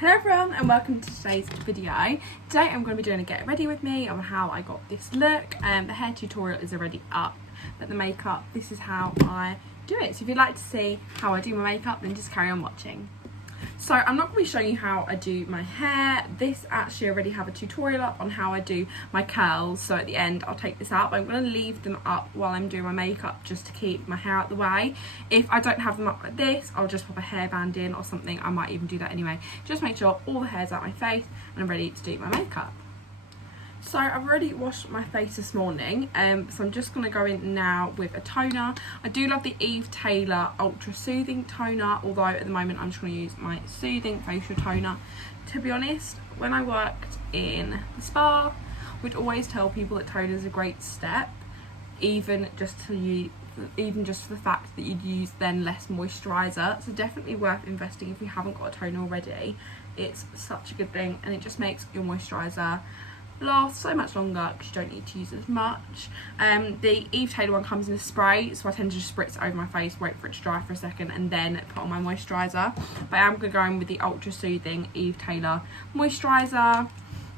Hello everyone and welcome to today's video. Today I'm going to be doing a get ready with me on how I got this look. The hair tutorial is already up, but the makeup, this is how I do it. So if you'd like to see how I do my makeup, then just carry on watching. So I'm not going to be showing you how I do my hair. This actually already have a tutorial up on how I do my curls. So at the end I'll take this out, but I'm going to leave them up while I'm doing my makeup just to keep my hair out the way. If I don't have them up like this, I'll just pop a hairband in or something. I might even do that anyway. Just make sure all the hair's out my face and I'm ready to do my makeup. So I've already washed my face this morning, so I'm just going to go in now with a toner. I do love the Eve Taylor Ultra Soothing Toner, although at the moment I'm just going to use my Soothing Facial Toner. To be honest, when I worked in the spa, we'd always tell people that toner is a great step, even just for the fact that you'd use then less moisturiser. So definitely worth investing if you haven't got a toner already. It's such a good thing, and it just makes your moisturiser last so much longer because you don't need to use as much. The Eve Taylor one comes in a spray, so I tend to just spritz it over my face, wait for it to dry for a second, and then put on my moisturiser. But I am going to go in with the Ultra Soothing Eve Taylor moisturiser.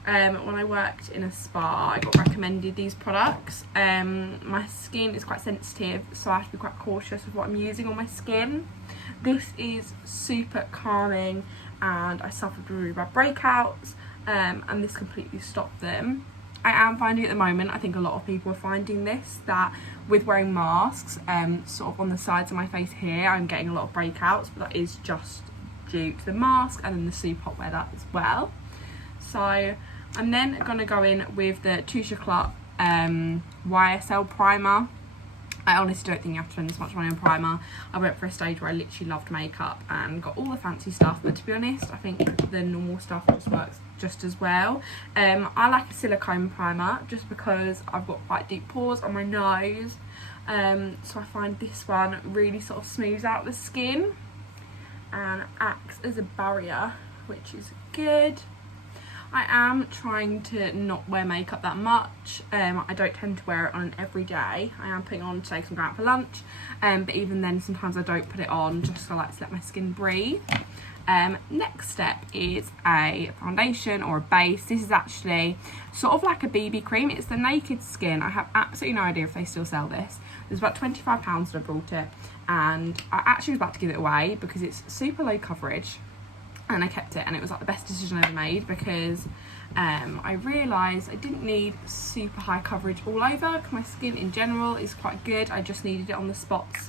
When I worked in a spa, I got recommended these products. My skin is quite sensitive, so I have to be quite cautious of what I'm using on my skin. This is super calming, and I suffered with really bad breakouts. And this completely stopped them. I am finding at the moment, I think a lot of people are finding this, that with wearing masks, sort of on the sides of my face here, I'm getting a lot of breakouts, but that is just due to the mask and then the super hot weather as well. So I'm then going to go in with the Touche Éclat YSL primer. I honestly don't think you have to spend this much money on primer. I went for a stage where I literally loved makeup and got all the fancy stuff, but to be honest, I think the normal stuff just works just as well. I like a silicone primer just because I've got quite deep pores on my nose, so I find this one really sort of smooths out the skin and acts as a barrier, which is good. I am trying to not wear makeup that much. I don't tend to wear it on every day. I am putting it on today because I'm going out for lunch, but even then sometimes I don't put it on just so I like to let my skin breathe. Next step is a foundation or a base. This is actually sort of like a BB cream. It's the Naked Skin. I have absolutely no idea if they still sell this. It was about £25 that I brought it, and I actually was about to give it away because it's super low coverage. And I kept it, and it was like the best decision I ever made because I realised I didn't need super high coverage all over because my skin in general is quite good. I just needed it on the spots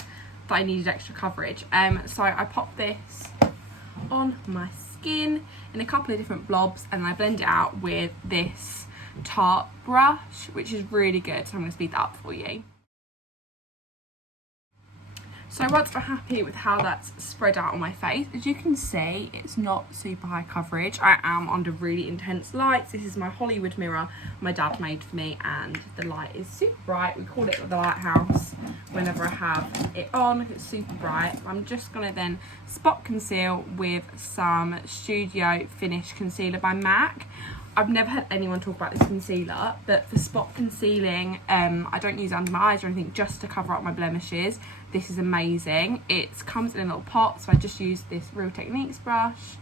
that I needed extra coverage. So I popped this on my skin in a couple of different blobs, and I blend it out with this Tarte brush, which is really good. So I'm going to speed that up for you. So once we're happy with how that's spread out on my face, as you can see, it's not super high coverage. I am under really intense lights. This is my Hollywood mirror my dad made for me, and the light is super bright. We call it the lighthouse whenever I have it on. It's super bright. I'm just going to then spot conceal with some Studio Finish Concealer by MAC. I've never had anyone talk about this concealer, but for spot concealing, I don't use it under my eyes or anything, just to cover up my blemishes. This is amazing. It comes in a little pot, so I just use this Real Techniques brush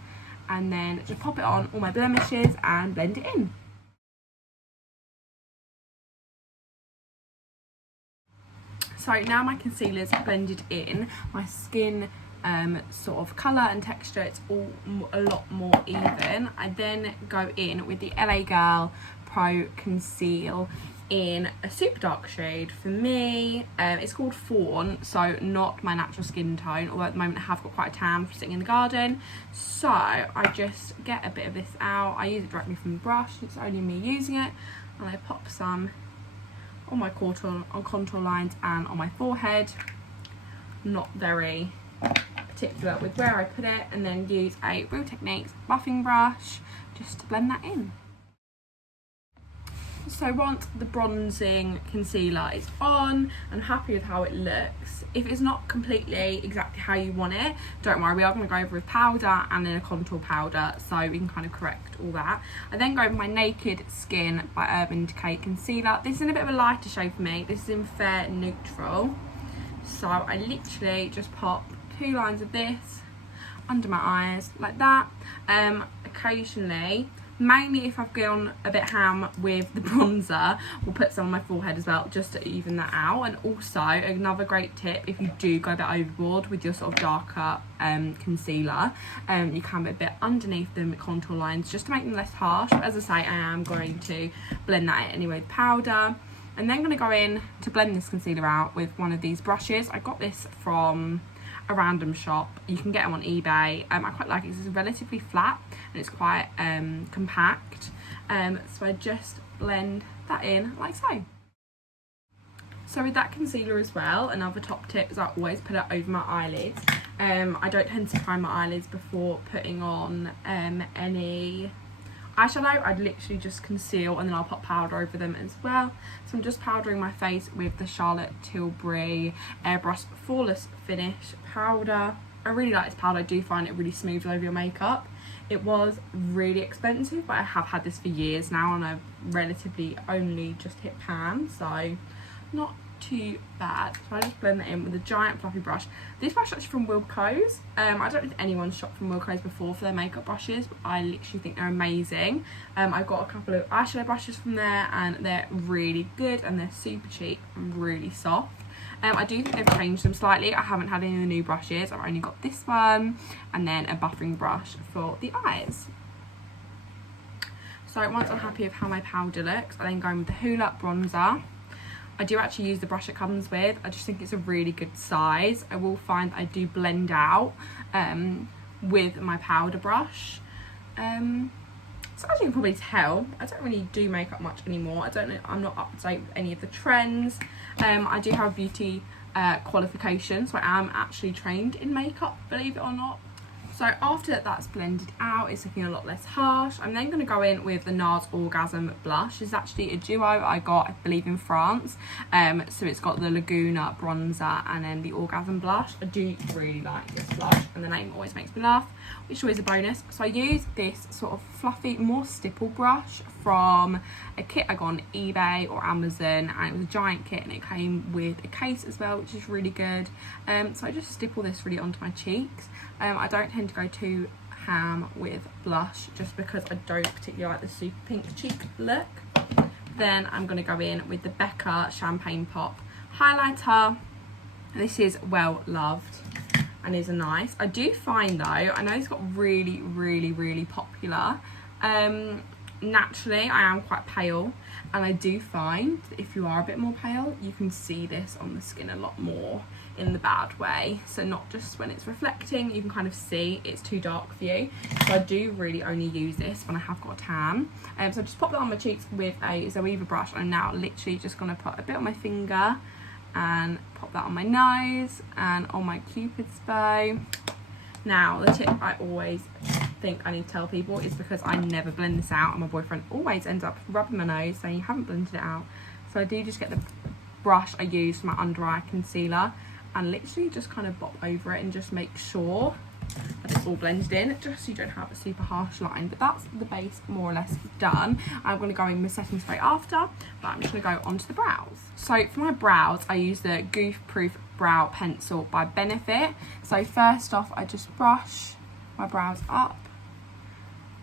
and then just pop it on all my blemishes and blend it in. So now my concealer's blended in, my skin sort of colour and texture, it's all a lot more even. I then go in with the LA Girl Pro Conceal in a super dark shade. For me, it's called Fawn, so not my natural skin tone, although at the moment I have got quite a tan for sitting in the garden. So I just get a bit of this out. I use it directly from the brush, it's only me using it, and I pop some on my contour lines and on my forehead. Not very particular with where I put it, and then use a Real Techniques buffing brush just to blend that in. So once the bronzing concealer is on, I'm happy with how it looks. If it's not completely exactly how you want it, don't worry, we are going to go over with powder and then a contour powder, so we can kind of correct all that. I then go over my Naked Skin by Urban Decay concealer. This is in a bit of a lighter shade for me. This is in Fair Neutral. So I literally just pop 2 lines of this under my eyes like that. Occasionally, mainly if I've gone a bit ham with the bronzer, we'll put some on my forehead as well, just to even that out. And also, another great tip, if you do go a bit overboard with your sort of darker concealer, you can put a bit underneath the contour lines just to make them less harsh. But as I say, I am going to blend that in anyway with powder. And then I'm going to go in to blend this concealer out with one of these brushes. I got this from a random shop. You can get them on eBay. I quite like it because it's relatively flat and it's quite compact. So I just blend that in like so. So with that concealer as well, another top tip is I always put it over my eyelids. I don't tend to prime my eyelids before putting on any eyeshadow. I'd literally just conceal and then I'll put powder over them as well. So I'm just powdering my face with the Charlotte Tilbury Airbrush Flawless Finish powder. I really like this powder. I do find it really smooths over your makeup. It was really expensive, but I have had this for years now and I've relatively only just hit pan, so not too bad. So I just blend that in with a giant fluffy brush. This brush is actually from Wilko's. I don't know if anyone's shopped from Wilko's before for their makeup brushes, but I literally think they're amazing. I've got a couple of eyeshadow brushes from there and they're really good and they're super cheap and really soft. I do think they've changed them slightly. I haven't had any of the new brushes. I've only got this one and then a buffering brush for the eyes. So once I'm happy with how my powder looks, I then go in with the Hoola bronzer. I do actually use the brush it comes with. I just think it's a really good size. I will find I do blend out with my powder brush. So as you can probably tell, I don't really do makeup much anymore. I'm not up to date with any of the trends. I do have beauty qualifications, so I am actually trained in makeup, believe it or not. So after that's blended out, it's looking a lot less harsh. I'm then going to go in with the NARS Orgasm blush. It's actually a duo I got, I believe, in France. So it's got the Laguna bronzer and then the Orgasm blush. I do really like this blush and the name always makes me laugh, which is always a bonus. So I use this sort of fluffy, more stipple brush from a kit I got on eBay or Amazon, and it was a giant kit and it came with a case as well, which is really good. So I just stipple this really onto my cheeks. I don't tend to go too ham with blush just because I don't particularly like the super pink cheek look. Then I'm going to go in with the Becca Champagne Pop highlighter. This is well loved and is nice. I do find though, I know it's got really popular. Naturally I am quite pale, and I do find that if you are a bit more pale, you can see this on the skin a lot more in the bad way. So not just when it's reflecting, you can kind of see it's too dark for you. So I do really only use this when I have got a tan. So I just pop that on my cheeks with a Zoeva brush. I'm now literally just going to put a bit on my finger and pop that on my nose and on my Cupid's bow. Now the tip I always think I need to tell people is because I never blend this out and my boyfriend always ends up rubbing my nose saying you haven't blended it out. So I do just get the brush I use for my under eye concealer and literally just kind of bop over it and just make sure that it's all blended in, just so you don't have a super harsh line. But that's the base more or less done. I'm going to go in with setting spray after, but I'm just going to go onto the brows. So for my brows, I use the Goof Proof Brow Pencil by Benefit. So first off, I just brush my brows up.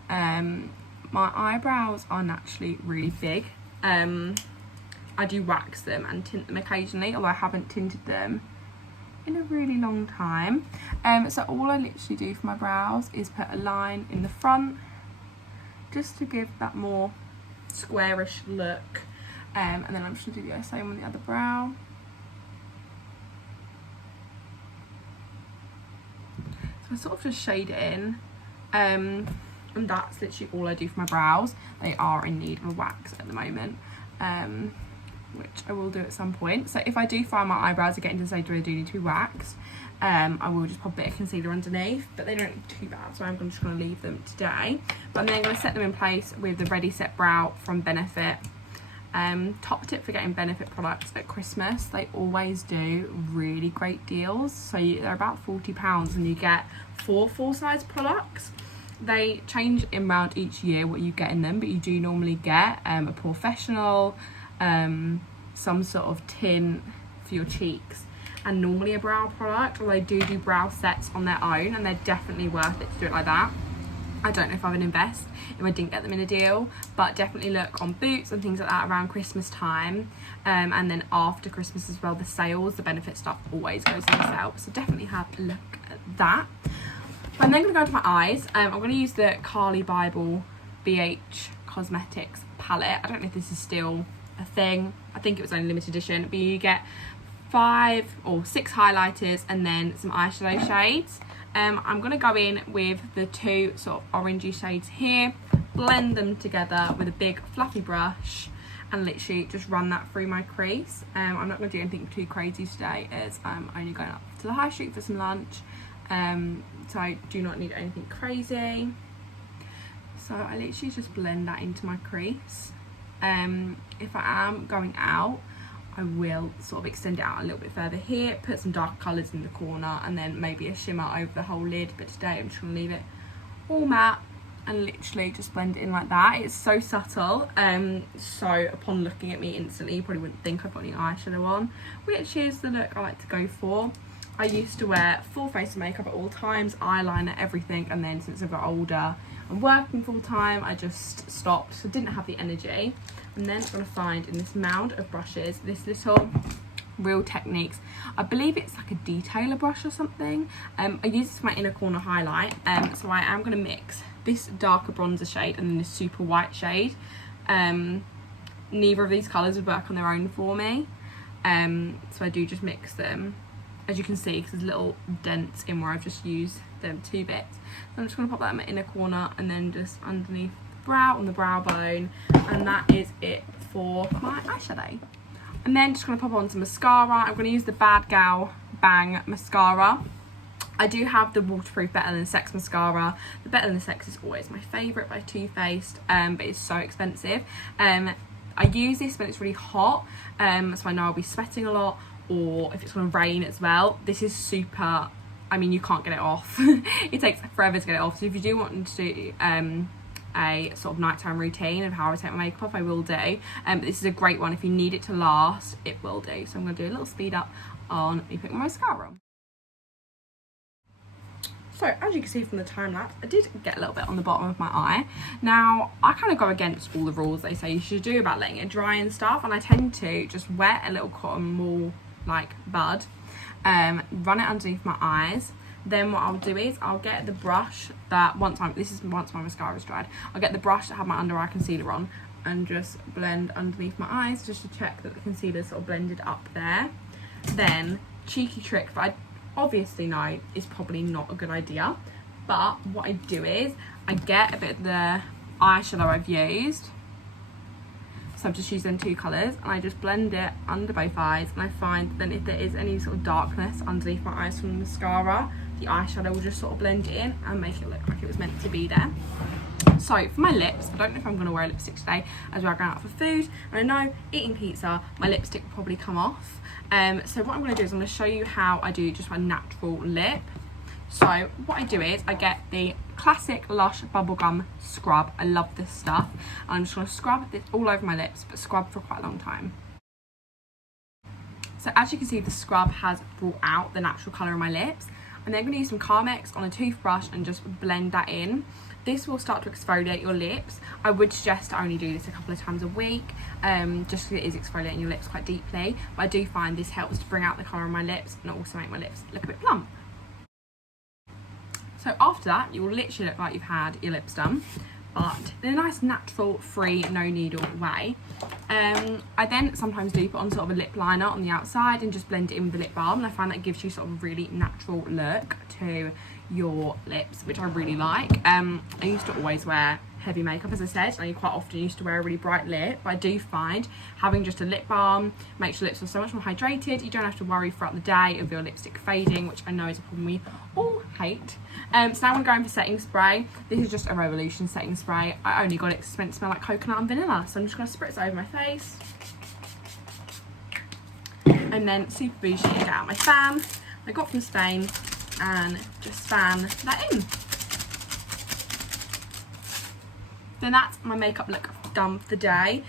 My eyebrows are naturally really big. I do wax them and tint them occasionally, although I haven't tinted them in a really long time. So all I literally do for my brows is put a line in the front just to give that more squarish look, and then I'm just going to do the same on the other brow. So I sort of just shade it in, and that's literally all I do for my brows. They are in need of a wax at the moment, which I will do at some point. So if I do find my eyebrows are getting to the stage where they do need to be waxed, I will just pop a bit of concealer underneath, but they don't look too bad, so I'm just going to leave them today. But I'm then going to set them in place with the Ready Set Brow from Benefit. Top tip for getting Benefit products at Christmas, they always do really great deals. So they're about £40 and you get 4 full-size products. They change in round each year what you get in them, but you do normally get a professional, some sort of tint for your cheeks, and normally a brow product, although I do brow sets on their own, and they're definitely worth it to do it like that. I don't know if I would invest if I didn't get them in a deal, but definitely look on Boots and things like that around Christmas time, and then after Christmas as well, the sales, the benefit stuff always goes on sale, so definitely have a look at that. I'm then going to go into my eyes. I'm going to use the Carly Bible BH Cosmetics palette. I don't know if this is still a thing. I think it was only limited edition, but you get 5 or 6 highlighters and then some eyeshadow shades. I'm going to go in with the 2 sort of orangey shades here, blend them together with a big fluffy brush, and literally just run that through my crease. I'm not going to do anything too crazy today as I'm only going up to the high street for some lunch, so I do not need anything crazy. So I literally just blend that into my crease. If I am going out, I will sort of extend it out a little bit further here, put some dark colours in the corner, and then maybe a shimmer over the whole lid. But today I'm just going to leave it all matte and literally just blend it in like that. It's so subtle, so upon looking at me instantly you probably wouldn't think I've got any eyeshadow on, which is the look I like to go for. I used to wear full face of makeup at all times, eyeliner, everything, and then since I got older and working full time, I just stopped, so didn't have the energy. And then I'm going to find in this mound of brushes this little Real Techniques, I believe it's like a detailer brush or something. I use this for my inner corner highlight, so I am going to mix this darker bronzer shade and then this super white shade. Neither of these colours would work on their own for me, so I do just mix them, as you can see, because there's little dents in where I've just used them 2 bits. So I'm just going to pop that in my inner corner and then just underneath brow on the brow bone, and that is it for my eyeshadow. And then just going to pop on some mascara. I'm going to use the Bad Gal Bang mascara. I do have the waterproof Better Than Sex mascara. The Better Than Sex is always my favourite by Too Faced, but it's so expensive. I use this when it's really hot, so I know I'll be sweating a lot, or if it's going to rain as well. This is super, I mean, you can't get it off. It takes forever to get it off, so if you do want to do a sort of nighttime routine of how I take my makeup off, I will do. This is a great one if you need it to last, it will do. So I'm going to do a little speed up on me putting my mascara on. So as you can see from the time lapse, I did get a little bit on the bottom of my eye. Now I kind of go against all the rules they say you should do about letting it dry and stuff, and I tend to just wet a little cotton wool like bud, run it underneath my eyes. Then what I'll do is I'll get the brush that once my mascara is dried, I'll get the brush that had my under eye concealer on and just blend underneath my eyes just to check that the concealer's sort of blended up there. Then, cheeky trick that I obviously know is probably not a good idea, but what I do is I get a bit of the eyeshadow I've used, so I've just used them 2 colours, and I just blend it under both eyes, and I find then if there is any sort of darkness underneath my eyes from the mascara, the eyeshadow will just sort of blend it in and make it look like it was meant to be there. So for my lips, I don't know if I'm going to wear a lipstick today as we're going out for food, and I know eating pizza, my lipstick will probably come off. So what I'm going to do is I'm going to show you how I do just my natural lip. So what I do is I get the classic Lush bubblegum scrub. I love this stuff. And I'm just going to scrub this all over my lips, but scrub for quite a long time. So as you can see, the scrub has brought out the natural colour of my lips. I'm then going to use some Carmex on a toothbrush and just blend that in. This will start to exfoliate your lips. I would suggest to only do this a couple of times a week, just because it is exfoliating your lips quite deeply. But I do find this helps to bring out the colour of my lips and also make my lips look a bit plump. So after that, you will literally look like you've had your lips done, but in a nice natural, free, no needle way. I then sometimes do put on sort of a lip liner on the outside and just blend it in with the lip balm, and I find that gives you sort of a really natural look to your lips, which I really like. I used to always wear heavy makeup, as I said, and I quite often used to wear a really bright lip, but I do find having just a lip balm makes your lips feel so much more hydrated. You don't have to worry throughout the day of your lipstick fading, which I know is a problem we all hate. So now I'm going for setting spray. This is just a Revolution setting spray. I only got it because it's meant to smell like coconut and vanilla, so I'm just going to spritz it over my face. And then super bougie, get out my fan I got from Spain and just fan that in. Then that's my makeup look done for the day.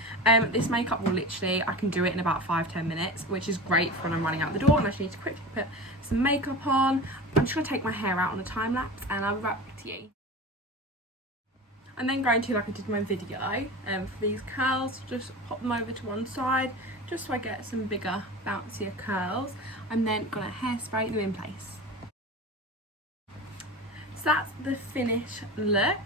This makeup will literally, I can do it in about 5-10 minutes, which is great for when I'm running out the door and I just need to quickly put some makeup on. I'm just going to take my hair out on a time lapse and I'll be right back to you. I'm then going to, like I did in my video, for these curls, just pop them over to one side just so I get some bigger, bouncier curls. I'm then going to hairspray them in place. So that's the finished look.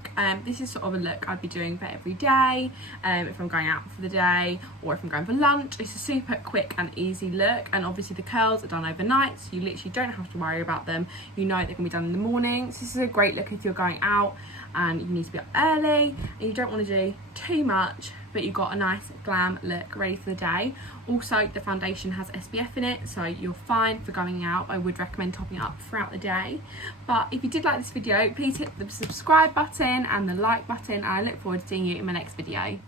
This is sort of a look I'd be doing for every day, if I'm going out for the day or if I'm going for lunch. It's a super quick and easy look, and obviously the curls are done overnight, so you literally don't have to worry about them. You know they're going to be done in the morning. So this is a great look if you're going out and you need to be up early and you don't want to do too much, but you've got a nice glam look ready for the day. Also, the foundation has SPF in it, so you're fine for going out. I would recommend topping it up throughout the day. But if you did like this video, please hit the subscribe button and the like button, and I look forward to seeing you in my next video.